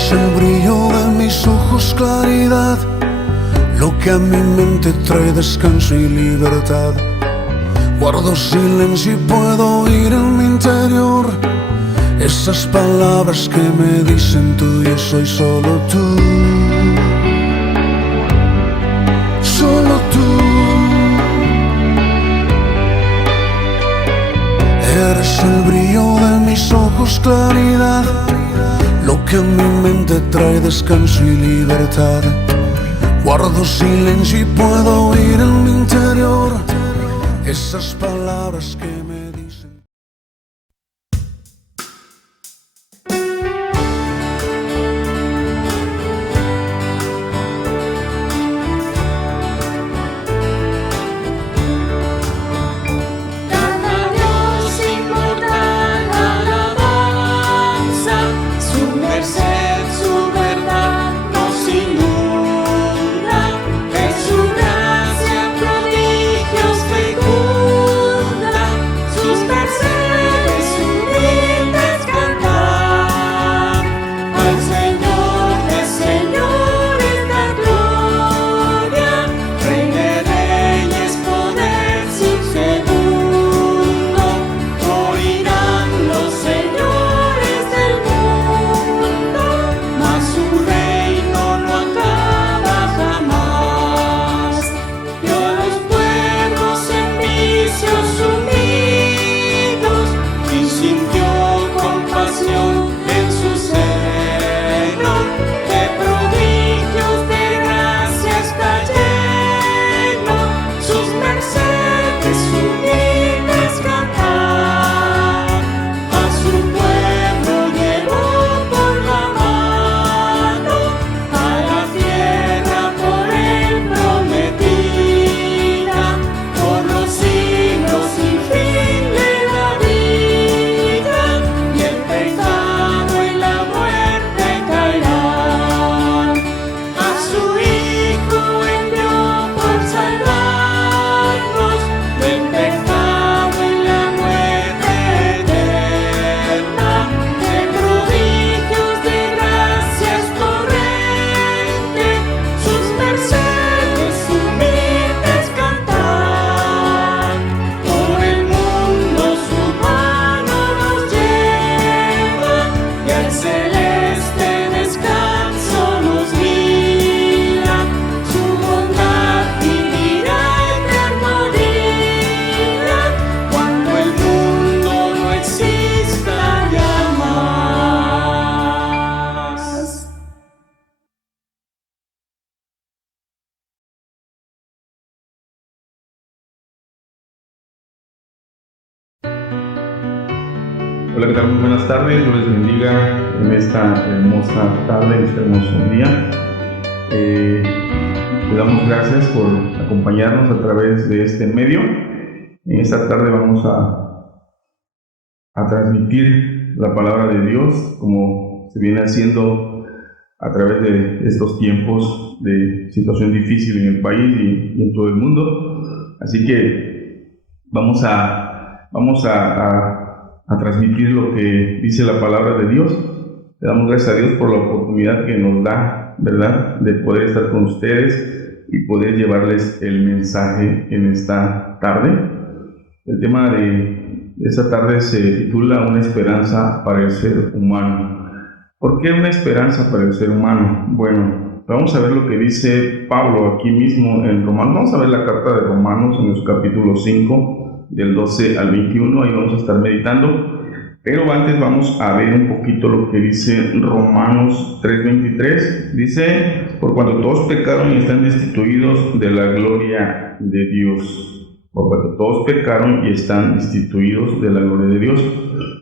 Eres el brillo de mis ojos, claridad, lo que a mi mente trae descanso y libertad. Guardo silencio y puedo oír en mi interior esas palabras que me dicen tú, yo soy solo tú. Solo tú. Eres el brillo de mis ojos, claridad, lo que a mi mente trae descanso y libertad. Guardo silencio y puedo oír en mi interior esas palabras que me dicen. Hola, ¿qué tal? Muy buenas tardes, Dios les bendiga en esta hermosa tarde, en este hermoso día. Le damos gracias por acompañarnos a través de este medio. En esta tarde vamos a transmitir la palabra de Dios como se viene haciendo a través de estos tiempos de situación difícil en el país y en todo el mundo. Así que vamos a transmitir lo que dice la palabra de Dios. Le damos gracias a Dios por la oportunidad que nos da, ¿verdad?, de poder estar con ustedes y poder llevarles el mensaje en esta tarde. El tema de esta tarde se titula Una esperanza para el ser humano. ¿Por qué una esperanza para el ser humano? Bueno, vamos a ver lo que dice Pablo aquí mismo en Romanos. Vamos a ver la carta de Romanos en su capítulo 5, del 12 al 21, ahí vamos a estar meditando, pero antes vamos a ver un poquito lo que dice Romanos 3:23. Dice: por cuanto todos pecaron y están destituidos de la gloria de Dios. Por cuanto todos pecaron y están destituidos de la gloria de Dios.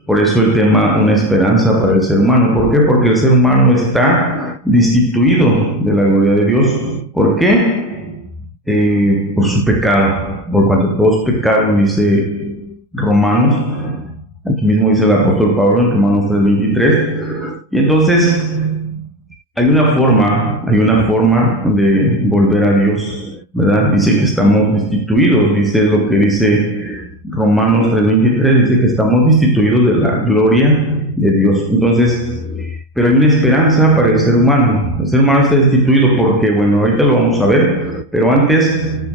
Por eso el tema, una esperanza para el ser humano. ¿Por qué? Porque el ser humano está destituido de la gloria de Dios. ¿Por qué? Por su pecado. Por cuanto todos pecaron, dice Romanos, aquí mismo dice el apóstol Pablo en Romanos 3:23, y entonces hay una forma de volver a Dios, ¿verdad? Dice que estamos destituidos, dice lo que dice Romanos 3:23, dice que estamos destituidos de la gloria de Dios. Entonces, Pero hay una esperanza para el ser humano. El ser humano está destituido porque, bueno, ahorita lo vamos a ver, pero antes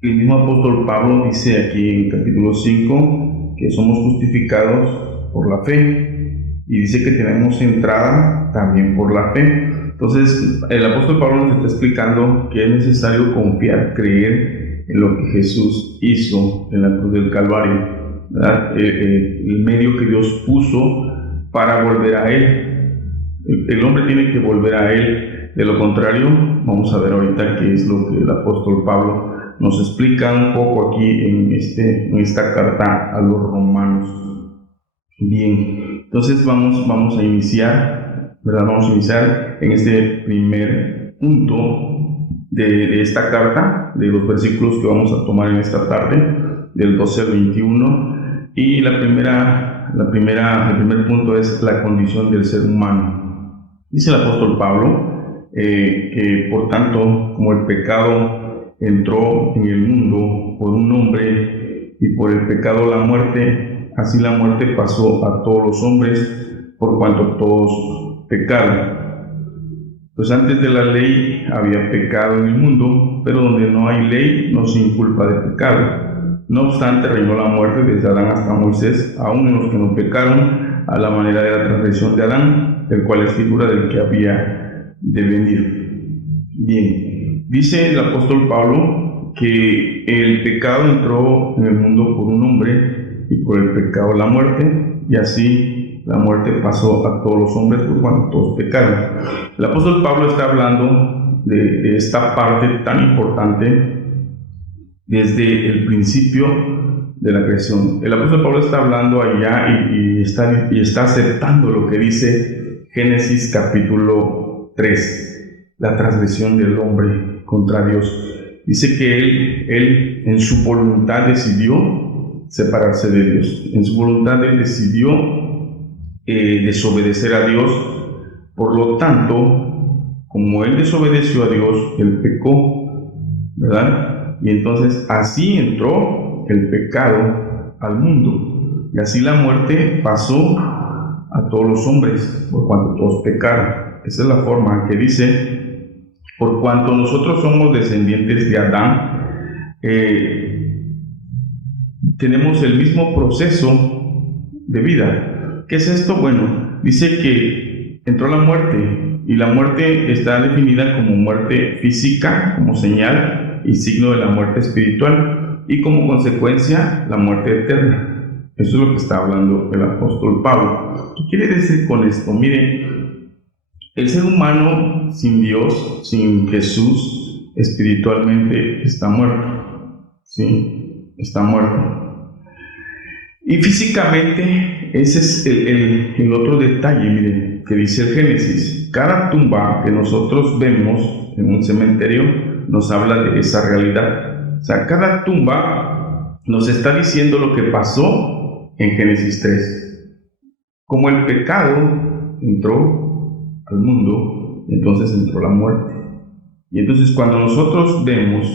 el mismo apóstol Pablo dice aquí en capítulo 5 que somos justificados por la fe y dice que tenemos entrada también por la fe. Entonces el apóstol Pablo nos está explicando que es necesario confiar, creer en lo que Jesús hizo en la cruz del Calvario, ¿verdad? El medio que Dios puso para volver a Él. El hombre tiene que volver a Él, de lo contrario, vamos a ver ahorita qué es lo que el apóstol Pablo nos explica un poco aquí en esta carta a los romanos. Bien, entonces vamos a iniciar, ¿verdad? Vamos a iniciar en este primer punto de esta carta, de los versículos que vamos a tomar en esta tarde, del 12 al 21, y el primer punto es la condición del ser humano. Dice el apóstol Pablo que por tanto, como el pecado entró en el mundo por un hombre y por el pecado la muerte, así la muerte pasó a todos los hombres por cuanto todos pecaron. Pues antes de la ley había pecado en el mundo, pero donde no hay ley no se inculpa de pecado. No obstante, reinó la muerte desde Adán hasta Moisés, aun en los que no pecaron, a la manera de la transgresión de Adán, el cual es figura del que había de venir. Bien, dice el apóstol Pablo que el pecado entró en el mundo por un hombre y por el pecado la muerte, y así la muerte pasó a todos los hombres por cuanto todos pecaron. El apóstol Pablo está hablando de esta parte tan importante desde el principio de la creación. El apóstol Pablo está hablando allá y está aceptando lo que dice Génesis capítulo 3, la transgresión del hombre contra Dios. Dice que él en su voluntad decidió separarse de Dios. En su voluntad él decidió desobedecer a Dios. Por lo tanto, como él desobedeció a Dios, él pecó, ¿verdad? Y entonces así entró el pecado al mundo. Y así la muerte pasó a todos los hombres, por cuanto todos pecaron. Esa es la forma que dice, por cuanto nosotros somos descendientes de Adán, tenemos el mismo proceso de vida. ¿Qué es esto? Bueno, dice que entró la muerte, y la muerte está definida como muerte física, como señal y signo de la muerte espiritual, y como consecuencia la muerte eterna. Eso es lo que está hablando el apóstol Pablo. ¿Qué quiere decir con esto? Miren, el ser humano sin Dios, sin Jesús, espiritualmente está muerto. ¿Sí? Está muerto. Y físicamente, ese es el otro detalle, miren, que dice el Génesis. Cada tumba que nosotros vemos en un cementerio nos habla de esa realidad. O sea, cada tumba nos está diciendo lo que pasó en Génesis 3. Como el pecado entró al mundo, entonces entró la muerte. Y entonces cuando nosotros vemos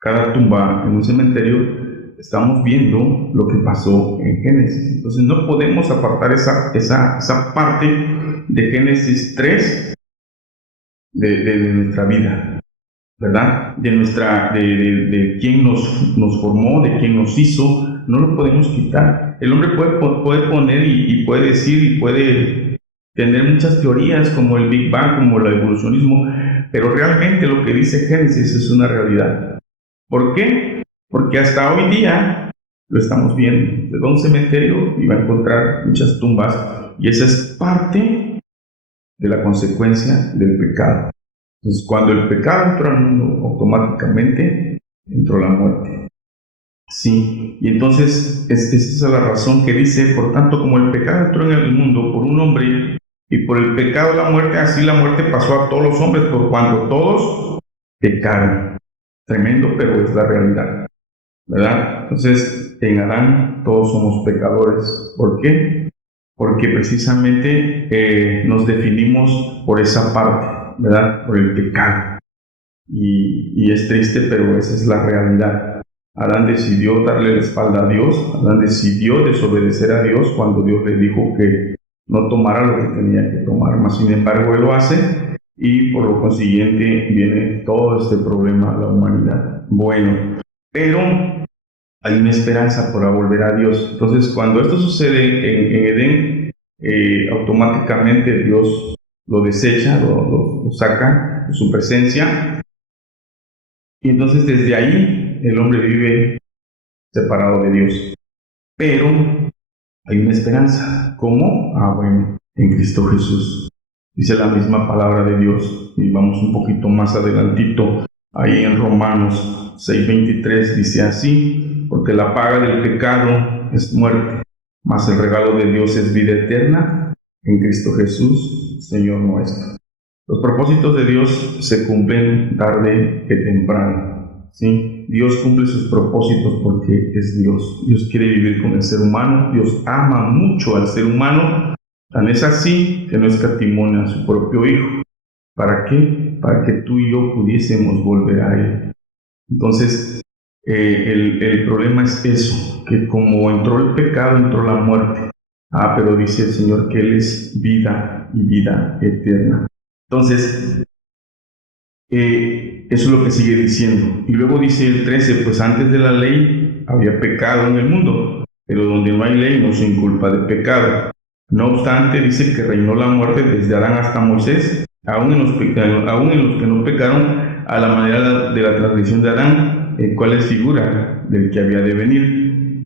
cada tumba en un cementerio, estamos viendo lo que pasó en Génesis. Entonces no podemos apartar esa parte de Génesis 3 de nuestra vida, ¿verdad? De quién nos formó, de quién nos hizo. No lo podemos quitar. El hombre puede poner y puede decir y puede tener muchas teorías como el Big Bang, como el evolucionismo, pero realmente lo que dice Génesis es una realidad. ¿Por qué? Porque hasta hoy día lo estamos viendo. Se va a un cementerio y va a encontrar muchas tumbas, y esa es parte de la consecuencia del pecado. Entonces, cuando el pecado entró al mundo, automáticamente entró la muerte. Sí, y entonces esa es la razón que dice, por tanto, como el pecado entró en el mundo por un hombre, y por el pecado la muerte, así la muerte pasó a todos los hombres, por cuanto todos pecaron. Tremendo, pero es la realidad, ¿verdad? Entonces, en Adán todos somos pecadores. ¿Por qué? Porque precisamente nos definimos por esa parte, ¿verdad? Por el pecado. Y es triste, pero esa es la realidad. Adán decidió darle la espalda a Dios. Adán decidió desobedecer a Dios cuando Dios le dijo que no tomara lo que tenía que tomar, mas sin embargo Él lo hace y por lo consiguiente viene todo este problema a la humanidad. Bueno, pero hay una esperanza para volver a Dios. Entonces, cuando esto sucede en Edén, automáticamente Dios lo desecha, lo saca de su presencia, y entonces desde ahí el hombre vive separado de Dios. Pero hay una esperanza. ¿Cómo? Bueno, en Cristo Jesús. Dice la misma palabra de Dios, y vamos un poquito más adelantito, ahí en Romanos 6:23 dice así: porque la paga del pecado es muerte, mas el regalo de Dios es vida eterna en Cristo Jesús, Señor nuestro. Los propósitos de Dios se cumplen tarde que temprano, ¿sí? Dios cumple sus propósitos porque es Dios. Dios quiere vivir con el ser humano. Dios ama mucho al ser humano. Tan es así que no escatimó a su propio Hijo. ¿Para qué? Para que tú y yo pudiésemos volver a Él. Entonces, el problema es eso, que como entró el pecado, entró la muerte. Pero dice el Señor que Él es vida y vida eterna. Entonces, eso es lo que sigue diciendo. Y luego dice el 13, pues antes de la ley había pecado en el mundo, pero donde no hay ley no se inculpa de pecado. No obstante, dice que reinó la muerte desde Adán hasta Moisés, aún en los que no pecaron a la manera de la transgresión de Adán, el cual es figura del que había de venir.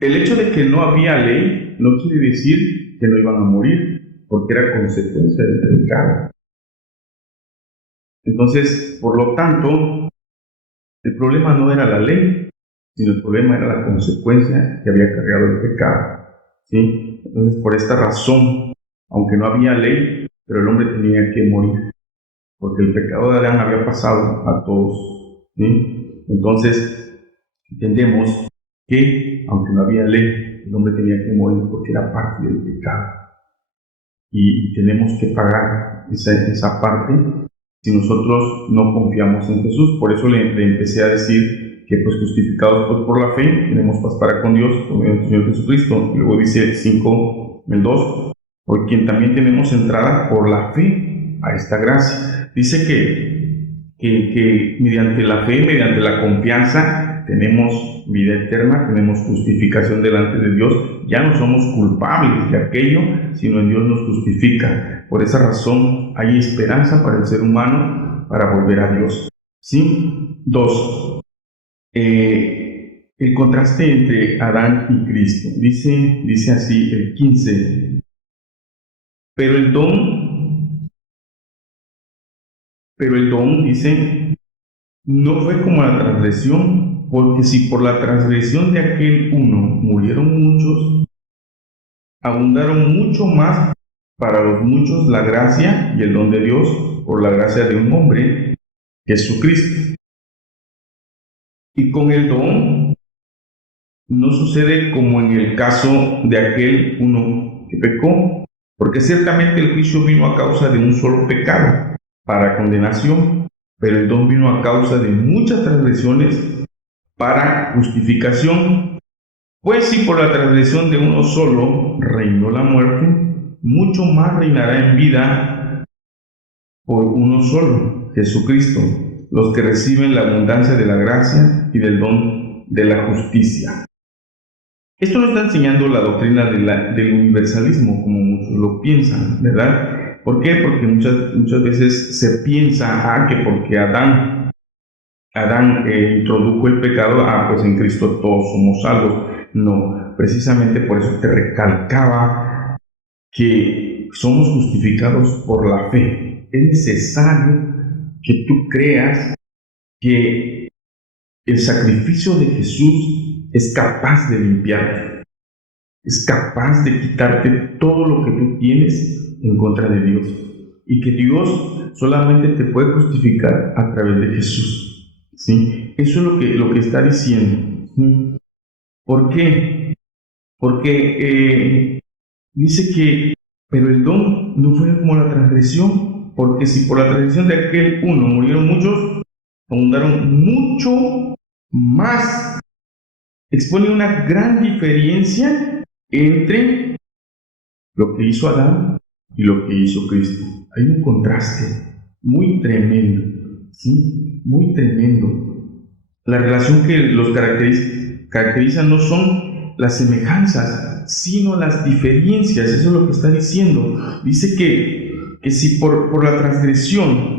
El hecho de que no había ley no quiere decir que no iban a morir, porque era consecuencia del pecado. Entonces, por lo tanto, el problema no era la ley, sino el problema era la consecuencia que había cargado el pecado, ¿sí? Entonces, por esta razón, aunque no había ley, pero el hombre tenía que morir, porque el pecado de Adán había pasado a todos, ¿sí? Entonces, entendemos que, aunque no había ley, el hombre tenía que morir porque era parte del pecado. Y tenemos que pagar esa parte si nosotros no confiamos en Jesús. Por eso le empecé a decir que pues justificados pues, por la fe, tenemos paz para con Dios, por medio del Señor Jesucristo. Y luego dice 5:2, por quien también tenemos entrada por la fe a esta gracia. Dice que mediante la fe, mediante la confianza, tenemos vida eterna, tenemos justificación delante de Dios. Ya no somos culpables de aquello, sino en Dios nos justifica. Por esa razón hay esperanza para el ser humano para volver a Dios. ¿Sí? 2. El contraste entre Adán y Cristo. Dice así el 15. Pero el don, dice, no fue como la transgresión, porque si por la transgresión de aquel uno murieron muchos, abundaron mucho más para los muchos la gracia y el don de Dios por la gracia de un hombre, Jesucristo. Y con el don no sucede como en el caso de aquel uno que pecó, porque ciertamente el juicio vino a causa de un solo pecado, para condenación, pero el don vino a causa de muchas transgresiones para justificación. Pues si por la transgresión de uno solo reinó la muerte, mucho más reinará en vida por uno solo, Jesucristo, los que reciben la abundancia de la gracia y del don de la justicia. Esto no está enseñando la doctrina del universalismo, como muchos lo piensan, ¿verdad? ¿Por qué? Porque muchas veces se piensa que porque Adán introdujo el pecado, pues en Cristo todos somos salvos. No, precisamente por eso te recalcaba que somos justificados por la fe. Es necesario que tú creas que el sacrificio de Jesús es capaz de limpiarte, es capaz de quitarte todo lo que tú tienes en contra de Dios, y que Dios solamente te puede justificar a través de Jesús, ¿sí? Eso es lo que está diciendo, ¿sí? ¿Por qué? Porque dice que, pero el don no fue como la transgresión, porque si por la transgresión de aquel uno murieron muchos, abundaron mucho más. Expone una gran diferencia entre lo que hizo Adán y lo que hizo Cristo. Hay un contraste muy tremendo, ¿sí? Muy tremendo. La relación que los caracteriza no son las semejanzas, sino las diferencias. Eso es lo que está diciendo. Dice que si por la transgresión,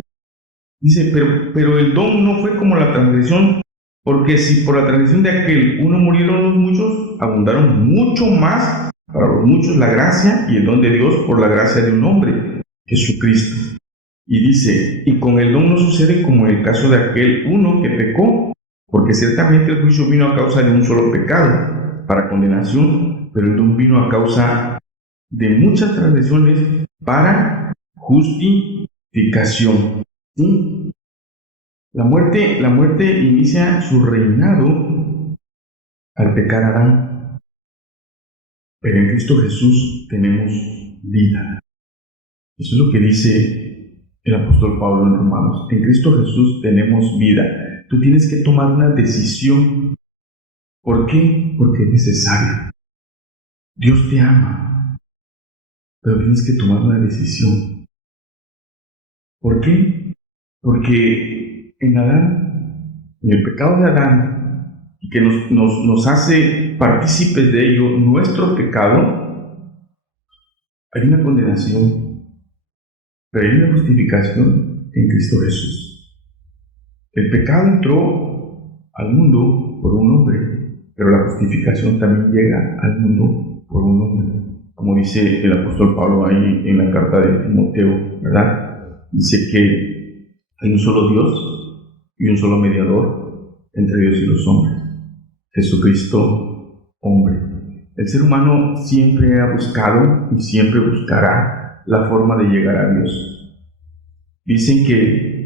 dice, pero el don no fue como la transgresión, porque si por la transgresión de aquel uno murieron los muchos, abundaron mucho más para los muchos la gracia y el don de Dios por la gracia de un hombre, Jesucristo. Y dice, y con el don no sucede como en el caso de aquel uno que pecó, porque ciertamente el juicio vino a causa de un solo pecado, para condenación, pero el don vino a causa de muchas transgresiones para justificación. ¿Sí? La muerte inicia su reinado al pecar Adán, pero en Cristo Jesús tenemos vida. Eso es lo que dice el apóstol Pablo en Romanos. En Cristo Jesús tenemos vida. Tú tienes que tomar una decisión. ¿Por qué? Porque es necesario. Dios te ama, pero tienes que tomar una decisión. ¿Por qué? Porque en Adán, en el pecado de Adán, que nos hace partícipes de ello, nuestro pecado, hay una condenación, pero hay una justificación en Cristo Jesús. El pecado entró al mundo por un hombre, pero la justificación también llega al mundo por un hombre. Como dice el apóstol Pablo ahí en la carta de Timoteo, ¿verdad? Dice que hay un solo Dios y un solo mediador entre Dios y los hombres, Jesucristo, hombre. El ser humano siempre ha buscado y siempre buscará la forma de llegar a Dios. Dicen que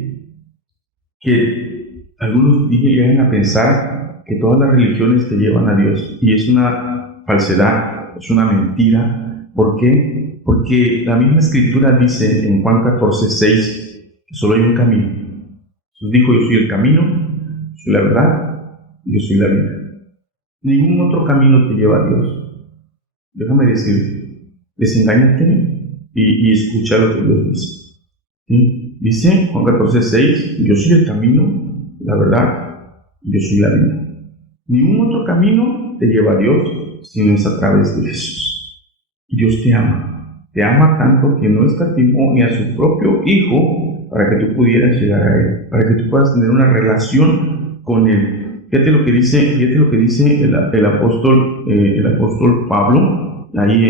algunos llegan a pensar que todas las religiones te llevan a Dios, y es una falsedad, es una mentira. ¿Por qué? Porque la misma Escritura dice en Juan 14:6 que solo hay un camino. Jesús dijo: yo soy el camino, soy la verdad y yo soy la vida. Ningún otro camino te lleva a Dios. Déjame decir, desengáñate y escucha lo que Dios dice. ¿Sí? Dice Juan 14:6, yo soy el camino, la verdad y yo soy la vida. Ningún otro camino te lleva a Dios sino es a través de Jesús. Y Dios te ama tanto que no escatimó ni a su propio Hijo para que tú pudieras llegar a Él, para que tú puedas tener una relación con Él. Fíjate lo que dice el apóstol Pablo, ahí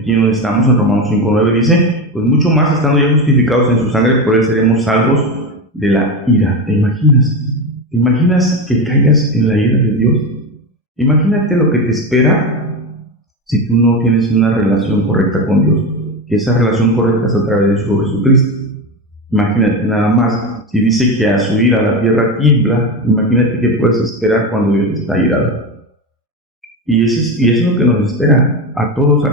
aquí donde estamos, en Romanos 5:9, dice: pues mucho más, estando ya justificados en su sangre, por Él seremos salvos de la ira. ¿Te imaginas? ¿Te imaginas que caigas en la ira de Dios? Imagínate lo que te espera si tú no tienes una relación correcta con Dios, que esa relación correcta es a través de su Jesucristo. Imagínate nada más, si dice que a su ira la tierra tiembla, imagínate qué puedes esperar cuando Dios está irado. Y eso es lo que nos espera a todo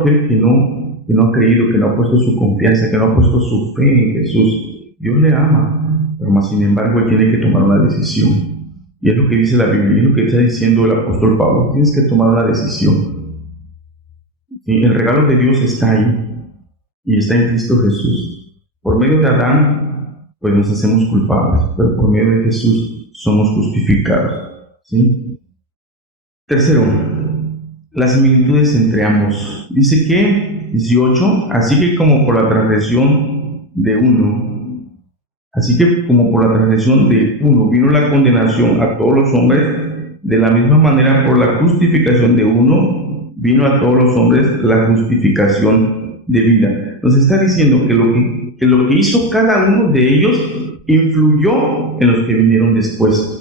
aquel que no ha creído, que no ha puesto su confianza, que no ha puesto su fe en Jesús. Dios le ama, pero más sin embargo Él tiene que tomar una decisión. Y es lo que dice la Biblia, es lo que está diciendo el apóstol Pablo: tienes que tomar una decisión. ¿Sí? El regalo de Dios está ahí, y está en Cristo Jesús. Por medio de Adán, pues nos hacemos culpables, pero por medio de Jesús somos justificados. ¿Sí? Tercero, las similitudes entre ambos. Dice que 18, así que como por la transgresión de uno vino la condenación a todos los hombres, de la misma manera por la justificación de uno vino a todos los hombres la justificación de vida. Nos está diciendo que lo que hizo cada uno de ellos influyó en los que vinieron después.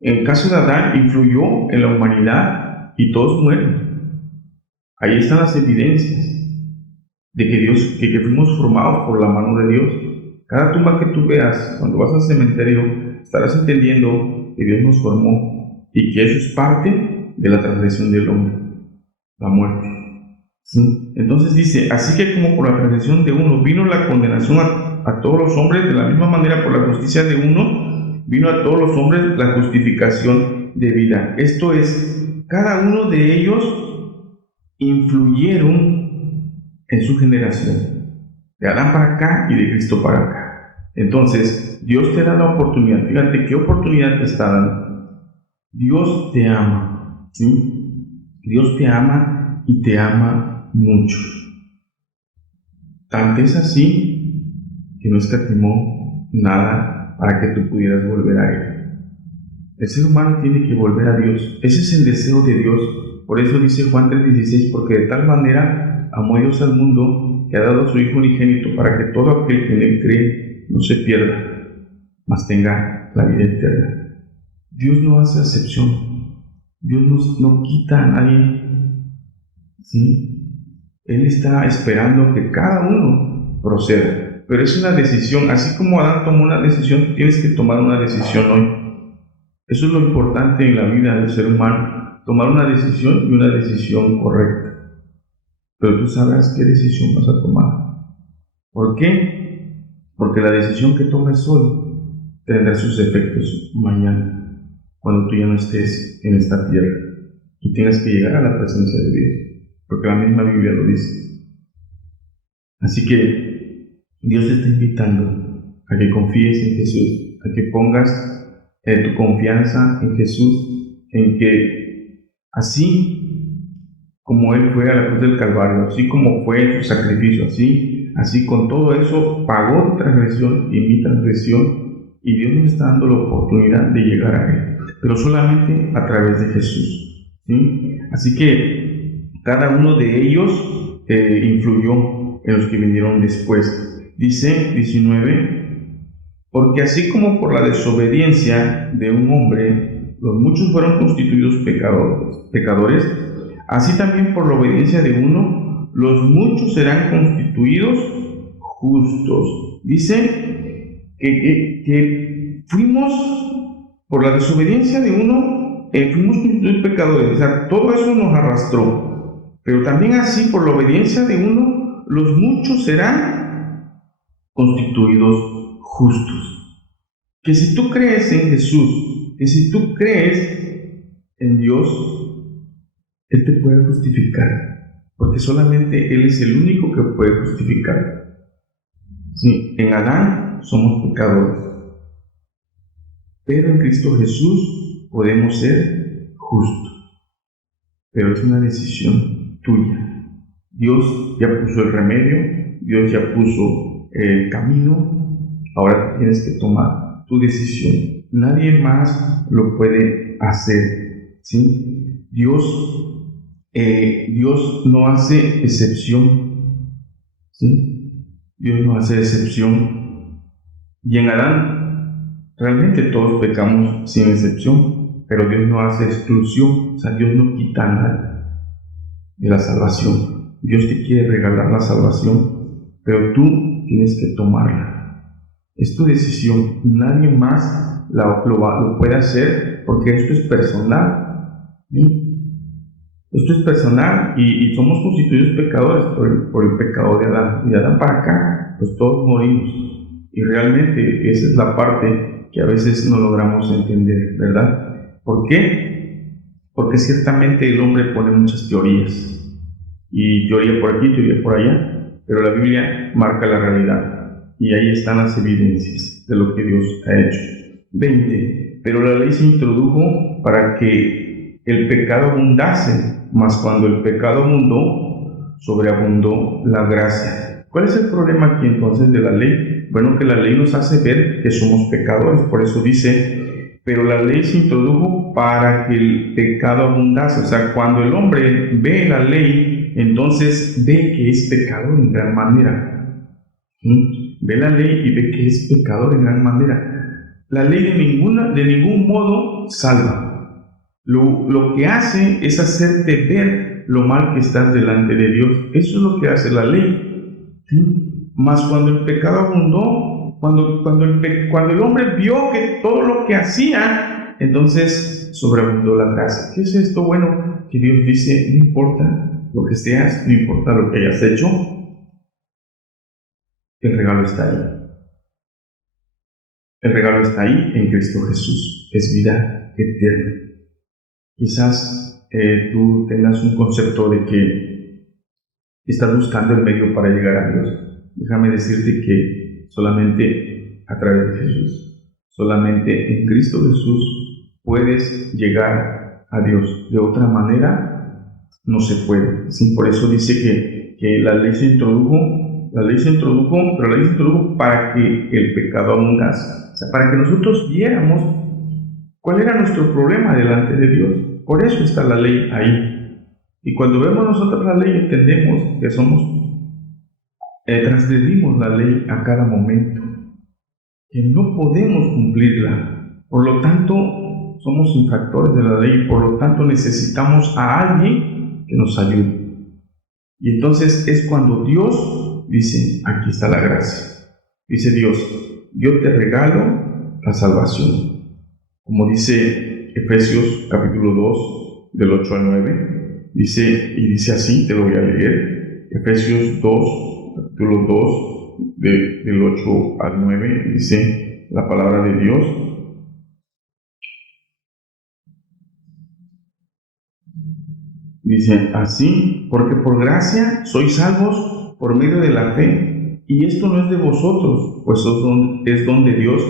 En el caso de Adán, influyó en la humanidad y todos mueren. Ahí están las evidencias de que fuimos formados por la mano de Dios. Cada tumba que tú veas, cuando vas al cementerio, estarás entendiendo que Dios nos formó y que eso es parte de la transgresión del hombre, la muerte. ¿Sí? Entonces dice: así que como por la transgresión de uno vino la condenación a todos los hombres, de la misma manera por la justicia de uno vino a todos los hombres la justificación de vida. Esto es, cada uno de ellos influyeron en su generación, de Adán para acá y de Cristo para acá. Entonces, Dios te da la oportunidad. Fíjate qué oportunidad te está dando. Dios te ama, ¿sí? Dios te ama y te ama mucho. Tanto es así que no escatimó nada para que tú pudieras volver a Él. El ser humano tiene que volver a Dios. Ese es el deseo de Dios. Por eso dice Juan 3:16, porque de tal manera amó Dios al mundo que ha dado a su Hijo unigénito para que todo aquel que en Él cree no se pierda, mas tenga la vida eterna. Dios no hace acepción. Dios no quita a nadie, ¿sí? Él está esperando que cada uno proceda. Pero es una decisión. Así como Adán tomó una decisión, tú tienes que tomar una decisión hoy. Eso es lo importante en la vida del ser humano. Tomar una decisión y una decisión correcta. Pero tú sabrás qué decisión vas a tomar. ¿Por qué? Porque la decisión que tomes hoy tendrá sus efectos mañana, cuando tú ya no estés en esta tierra. Tú tienes que llegar a la presencia de Dios, porque la misma Biblia lo dice. Así que Dios te está invitando a que confíes en Jesús, a que pongas tu confianza en Jesús, en que así como Él fue a la cruz del Calvario, así como fue su sacrificio, así con todo eso pagó tu transgresión y mi transgresión, y Dios nos está dando la oportunidad de llegar a Él, pero solamente a través de Jesús, ¿sí? Así que cada uno de ellos influyó en los que vinieron después. Dice 19, porque así como por la desobediencia de un hombre los muchos fueron constituidos pecadores, así también por la obediencia de uno, los muchos serán constituidos justos. Dice que fuimos, por la desobediencia de uno, fuimos constituidos pecadores. O sea, todo eso nos arrastró. Pero también así, por la obediencia de uno, los muchos serán constituidos justos. Que si tú crees en Jesús, que si tú crees en Dios, Él te puede justificar, porque solamente Él es el único que puede justificar. Sí, en Adán somos pecadores, pero en Cristo Jesús podemos ser justos. Pero es una decisión tuya. Dios ya puso el remedio, Dios ya puso el camino, ahora tú tienes que tomar tu decisión. Nadie más lo puede hacer, ¿sí? Dios no hace excepción, ¿sí? Dios no hace excepción. Y en Adán realmente todos pecamos sin excepción, pero Dios no hace exclusión. O sea, Dios no quita a nadie de la salvación. Dios te quiere regalar la salvación, pero tú tienes que tomarla. Es tu decisión. Nadie más lo puede hacer, porque esto es personal, ¿sí? Esto es personal y somos constituidos pecadores por el pecado de Adán. Y de Adán para acá, pues todos morimos. Y realmente esa es la parte que a veces no logramos entender, ¿verdad? ¿Por qué? Porque ciertamente el hombre pone muchas teorías. Y teoría por aquí, teoría por allá. Pero la Biblia marca la realidad. Y ahí están las evidencias de lo que Dios ha hecho. 20. Pero la ley se introdujo para que el pecado abundase, mas cuando el pecado abundó, sobreabundó la gracia. ¿Cuál es el problema aquí entonces de la ley? Bueno, que la ley nos hace ver que somos pecadores. Por eso dice, pero la ley se introdujo para que el pecado abundase. O sea, cuando el hombre ve la ley, entonces ve que es pecador en gran manera. Ve la ley y ve que es pecador en gran manera. La ley de ningún modo salva. Lo que hace es hacerte ver lo mal que estás delante de Dios. Eso es lo que hace la ley. ¿Sí? Mas cuando el pecado abundó, cuando el hombre vio que todo lo que hacía, entonces sobreabundó la gracia. ¿Qué es esto? Bueno, que Dios dice, no importa lo que seas, no importa lo que hayas hecho, el regalo está ahí. El regalo está ahí en Cristo Jesús. Es vida eterna. Quizás tú tengas un concepto de que estás buscando el medio para llegar a Dios. Déjame decirte que solamente a través de Jesús, solamente en Cristo Jesús puedes llegar a Dios. De otra manera no se puede. Sí, por eso dice que la ley se introdujo, pero la ley se introdujo para que el pecado abundase. O sea, para que nosotros viéramos cuál era nuestro problema delante de Dios. Por eso está la ley ahí. Y cuando vemos nosotros la ley, entendemos que transgredimos la ley a cada momento, que no podemos cumplirla. Por lo tanto, somos infractores de la ley, por lo tanto necesitamos a alguien que nos ayude. Y entonces es cuando Dios dice, aquí está la gracia. Dice Dios, yo te regalo la salvación. Como dice Efesios capítulo 2, del 8 al 9, dice así, te lo voy a leer. Efesios 2, capítulo 2, del 8 al 9, dice la palabra de Dios. Dice así, porque por gracia sois salvos por medio de la fe, y esto no es de vosotros, pues es don de Dios,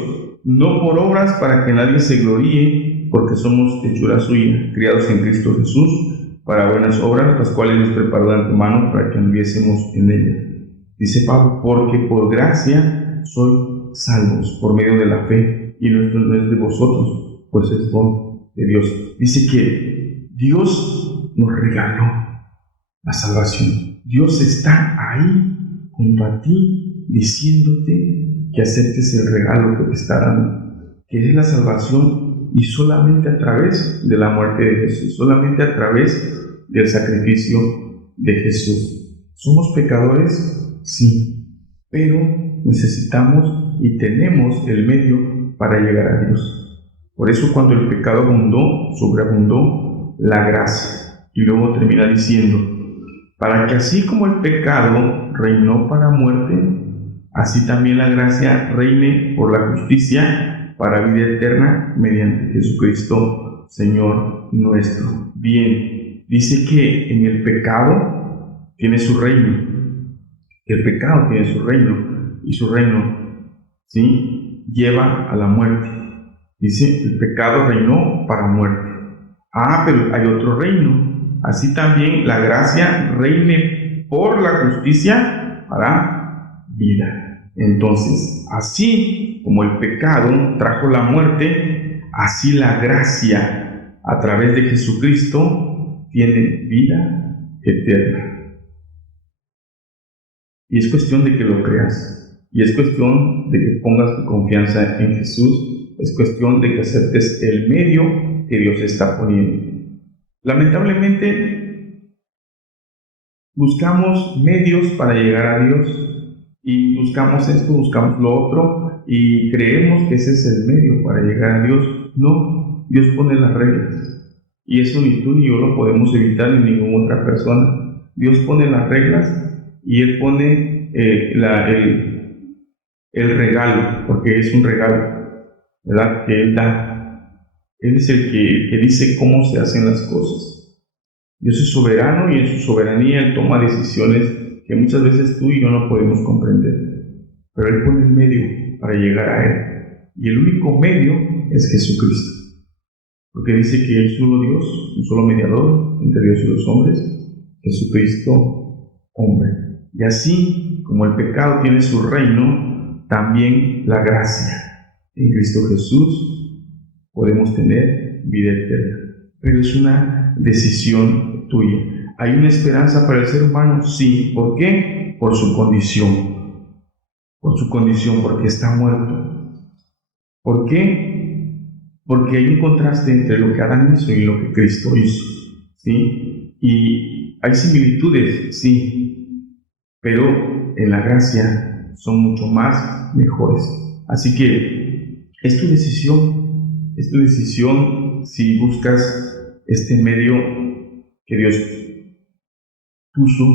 no por obras para que nadie se gloríe, porque somos hechura suya, criados en Cristo Jesús, para buenas obras, las cuales nos preparó de antemano para que anduviésemos en ellas. Dice Pablo, porque por gracia sois salvos por medio de la fe, y esto no es de vosotros, pues es don de Dios. Dice que Dios nos regaló la salvación. Dios está ahí junto a ti diciéndote que aceptes el regalo que te está dando, que es la salvación, y solamente a través de la muerte de Jesús, solamente a través del sacrificio de Jesús. ¿Somos pecadores? Sí, pero necesitamos y tenemos el medio para llegar a Dios. Por eso cuando el pecado abundó, sobreabundó la gracia. Y luego termina diciendo, para que así como el pecado reinó para muerte, así también la gracia reine por la justicia para vida eterna mediante Jesucristo, Señor nuestro. Bien, dice que en el pecado tiene su reino. El pecado tiene su reino, y su reino, ¿sí?, lleva a la muerte. Dice, el pecado reinó para muerte. Pero hay otro reino. Así también la gracia reine por la justicia para vida. Entonces, así como el pecado trajo la muerte, así la gracia a través de Jesucristo tiene vida eterna. Y es cuestión de que lo creas. Y es cuestión de que pongas tu confianza en Jesús. Es cuestión de que aceptes el medio que Dios está poniendo. Lamentablemente, buscamos medios para llegar a Dios, y buscamos esto, buscamos lo otro, y creemos que ese es el medio para llegar a Dios. No, Dios pone las reglas, y eso ni tú ni yo lo podemos evitar, ni ninguna otra persona. Dios pone las reglas, y Él pone el regalo, porque es un regalo, ¿verdad?, que Él da. Él es el que dice cómo se hacen las cosas. Dios es soberano, y en su soberanía Él toma decisiones que muchas veces tú y yo no podemos comprender. Pero Él pone el medio para llegar a Él. Y el único medio es Jesucristo. Porque dice que Él es solo Dios, un solo mediador entre Dios y los hombres, Jesucristo, hombre. Y así como el pecado tiene su reino, también la gracia. En Cristo Jesús podemos tener vida eterna, pero es una decisión tuya. ¿Hay una esperanza para el ser humano? Sí. ¿Por qué? Por su condición. Por su condición, porque está muerto. ¿Por qué? Porque hay un contraste entre lo que Adán hizo y lo que Cristo hizo, ¿sí? Y hay similitudes, sí, pero en la gracia son mucho más mejores. Así que es tu decisión. Es tu decisión si buscas este medio que Dios puso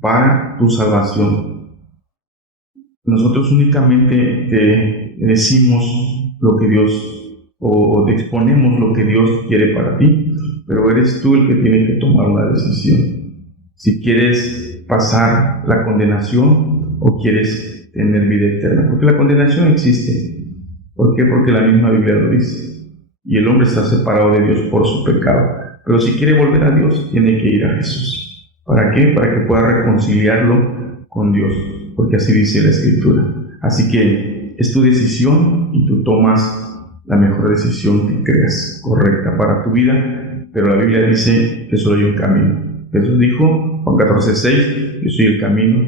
para tu salvación. Nosotros únicamente te decimos lo que Dios, o te exponemos lo que Dios quiere para ti, pero eres tú el que tiene que tomar la decisión. si quieres pasar la condenación o quieres tener vida eterna. Porque la condenación existe. ¿Por qué? Porque la misma Biblia lo dice. Y el hombre está separado de Dios por su pecado. Pero si quiere volver a Dios, tiene que ir a Jesús. ¿Para qué? Para que pueda reconciliarlo con Dios. Porque así dice la Escritura. Así que es tu decisión y tú tomas la mejor decisión que creas correcta para tu vida. Pero la Biblia dice que solo hay un camino. Jesús dijo, Juan 14:6, yo soy el camino,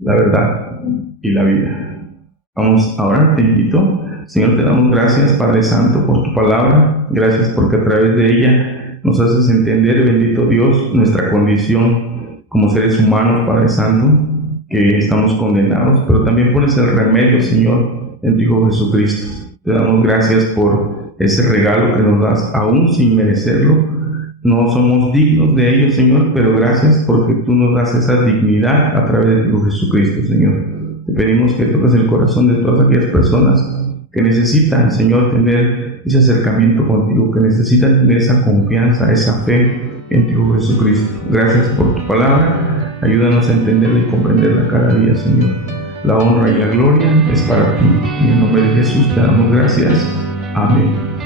la verdad y la vida. Vamos a orar, te invito. Señor, te damos gracias, Padre Santo, por tu palabra. Gracias porque a través de ella nos haces entender, bendito Dios, nuestra condición como seres humanos, Padre Santo, que estamos condenados, pero también pones el remedio, Señor, en tu Hijo Jesucristo. Te damos gracias por ese regalo que nos das, aún sin merecerlo. No somos dignos de ello, Señor, pero gracias porque tú nos das esa dignidad a través de tu Hijo Jesucristo, Señor. Te pedimos que toques el corazón de todas aquellas personas que necesitan, Señor, tener ese acercamiento contigo, que necesitan tener esa confianza, esa fe en tu Hijo Jesucristo. Gracias por tu palabra. Ayúdanos a entenderla y comprenderla cada día, Señor. La honra y la gloria es para ti. En el nombre de Jesús te damos gracias. Amén.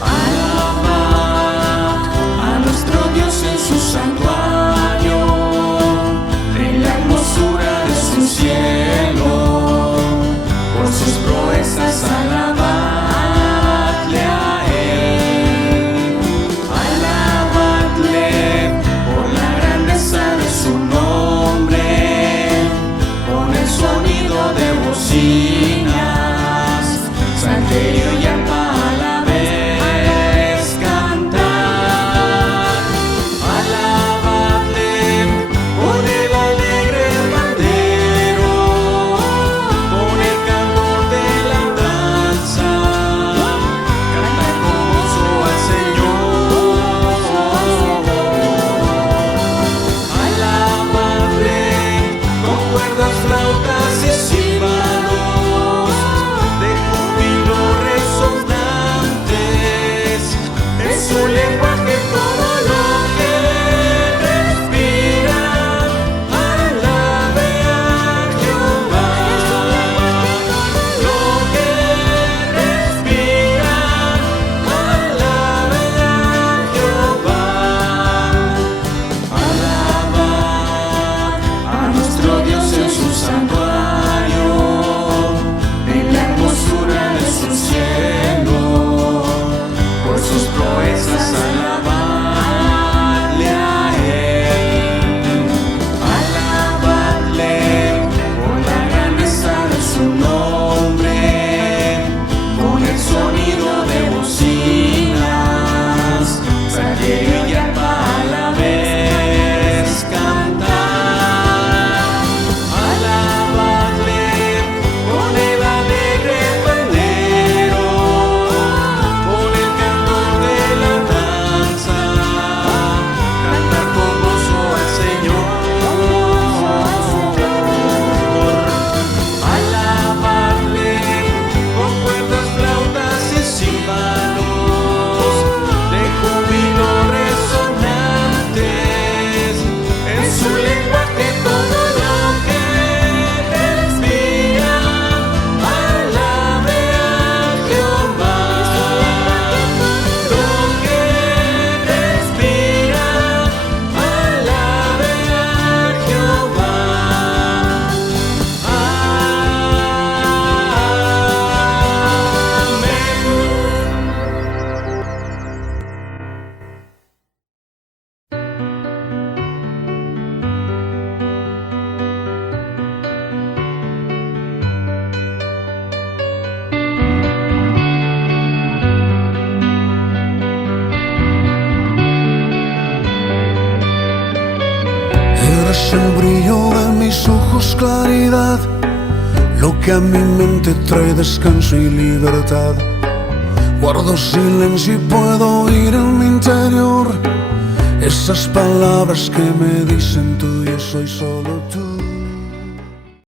Alabad a nuestro Dios en su santuario. Es el brillo de mis ojos claridad, lo que a mi mente trae descanso y libertad. Guardo silencio y puedo oír en mi interior esas palabras que me dicen tú, yo soy solo tú.